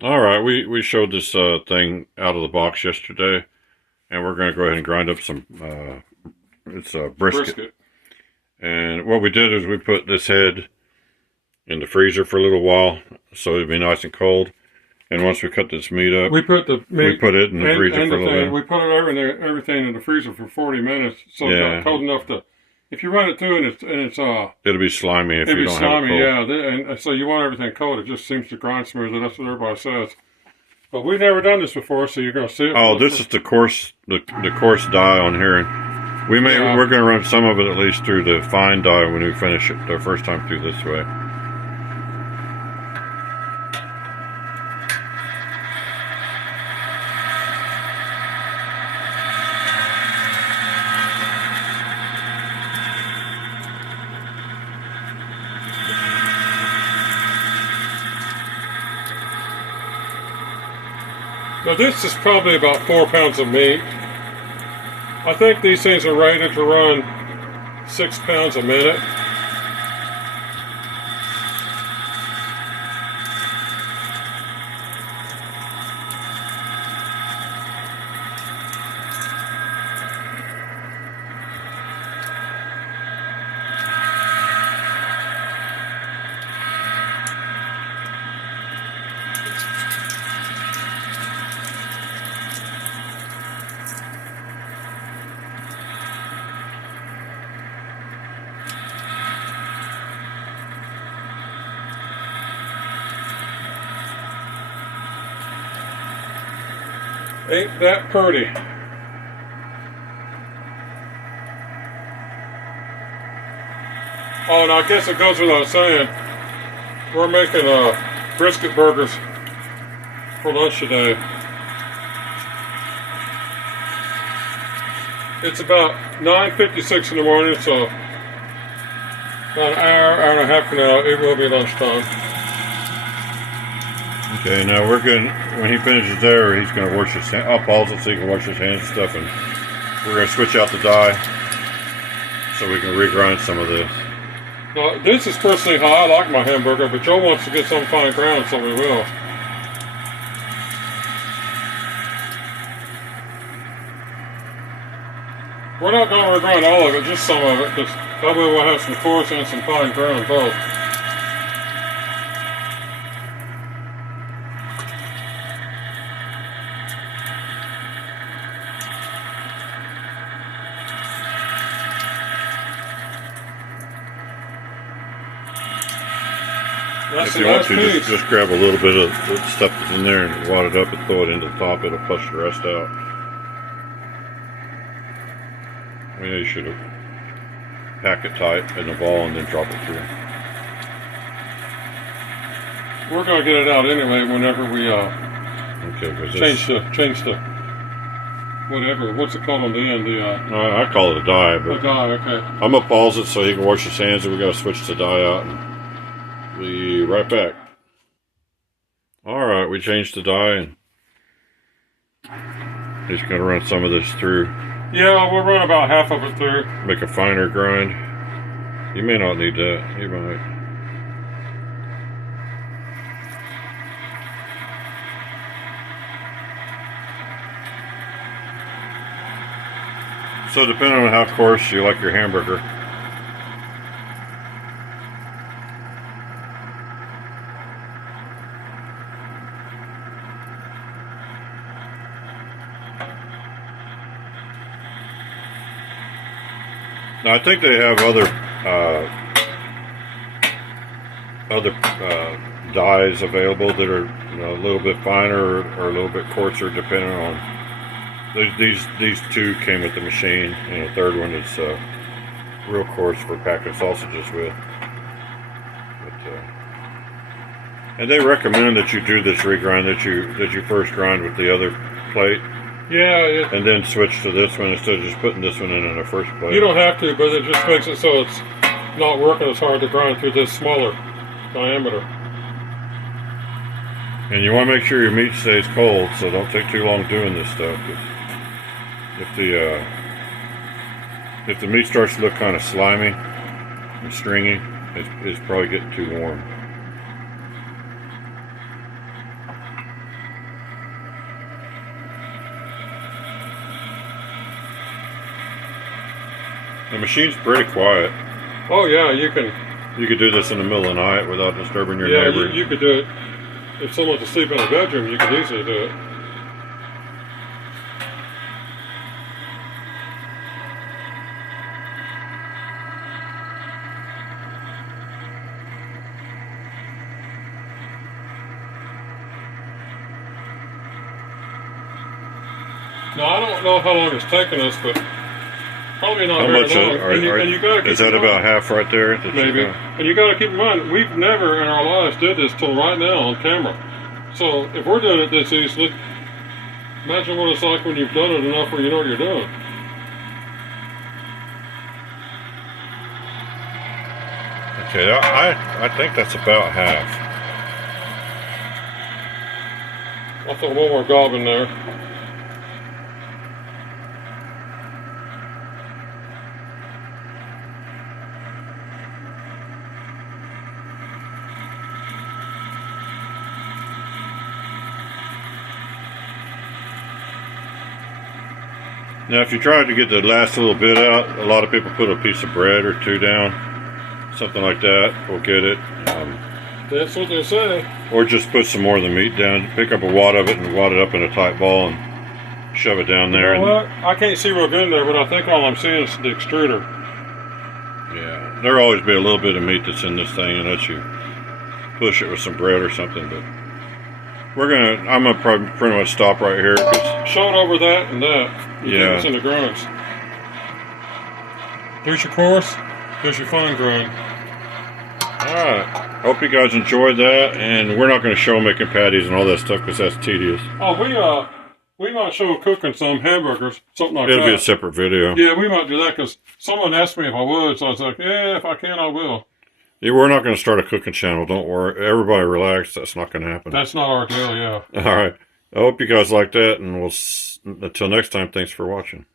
All right, we showed this thing out of the box yesterday, and we're going to go ahead and grind up some. It's brisket, Brisket. and what we did is we put this head in the freezer for a little while, so it'd be nice and cold. And once we cut this meat up, We put the we meat put it in the freezer and for the a little thing. We bit. put everything in the freezer for 40 minutes, so it Yeah, got cold enough to. If you run it through and it's it'll be slimy if it'd you be don't have it slimy, cold. yeah. And so you want everything cold. It just seems to grind smoother. That's what everybody says. But we've never done this before, so you're gonna see it. Oh, this is the coarse the coarse dye on here. Yeah. We're going to run some of it at least through the fine dye when we finish it the first time through this way. Now this is probably about 4 pounds of meat. I think these things are rated to run 6 pounds a minute. Ain't that pretty? Oh, and I guess it goes without saying, we're making brisket burgers for lunch today. It's about 9:56 in the morning, so about an hour and a half from now, it will be lunchtime. Okay, now we're going when he finishes there, he's going to wash his hands. I'll pause it so he can wash his hands and stuff, and we're going to switch out the dye so we can regrind some of this. Now, this is personally how I like my hamburger, but Joe wants to get some fine ground, so we will. We're not going to regrind all of it, just some of it, because that way we'll have some coarse and some fine ground both. That's If a you nice want to, piece. just grab a little bit of the stuff that's in there and wad it up and throw it into the top. It'll flush the rest out. I mean, you should pack it tight in the ball and then drop it through. We're going to get it out anyway whenever we Okay, because change the whatever. What's it called on the end? I call it a dye, The but dye. Okay. I'm gonna pause it so he can wash his hands, and we gotta switch the dye out. And be right back. All right, we changed the dye, and he's gonna run some of this through, Yeah, we'll run about half of it through. make a finer grind. You may not need that. You might. So depending on how coarse you like your hamburger. Now I think they have other dyes available that are a little bit finer or a little bit coarser, depending on. These two came with the machine, and the third one is real coarse for packing sausages with. But, and they recommend that you do this regrind that you first grind with the other plate, Yeah, and then switch to this one instead of just putting this one in the first plate. you don't have to, but it just makes it so it's not working as hard to grind through this smaller diameter. And you want to make sure your meat stays cold, so don't take too long doing this stuff. If the meat starts to look kind of slimy and stringy, it's probably getting too warm. The machine's pretty quiet. Oh yeah, you can. You could do this in the middle of the night without disturbing your Yeah, neighbor. you could do it. If someone's asleep in a bedroom, you could easily do it. No, I don't know how long it's taken us, but probably not How very much long. And you gotta keep is that in about mind, half right there? that you maybe. got? And you got to keep in mind, we've never in our lives did this till right now on camera. So if we're doing it this easily, imagine what it's like when you've done it enough where you know what you're doing. Okay, I think that's about half. I'll throw one more gob in there. Now, if you try to get the last little bit out, a lot of people put a piece of bread or two down, something like that. Will get it. That's what they say. Or just put some more of the meat down. Pick up a wad of it and wad it up in a tight ball and shove it down there. You know what? I can't see real good in there, but I think all I'm seeing is the extruder. Yeah, there'll always be a little bit of meat that's in this thing unless you push it with some bread or something. But I'm gonna probably pretty much stop right here. Show it over that and that. You Yeah. think it's in the grinds. Here's your coarse. Here's your fine grind. Alright, hope you guys enjoyed that, and we're not going to show making patties and all that stuff because that's tedious. Oh, we might show cooking some hamburgers, something like that. It'll be a separate video. Yeah, we might do that because someone asked me if I would, so I was like, yeah, if I can, I will. Yeah, we're not going to start a cooking channel, don't worry. Everybody relax, that's not going to happen. That's not our deal, yeah. Alright, I hope you guys like that, and until next time, thanks for watching.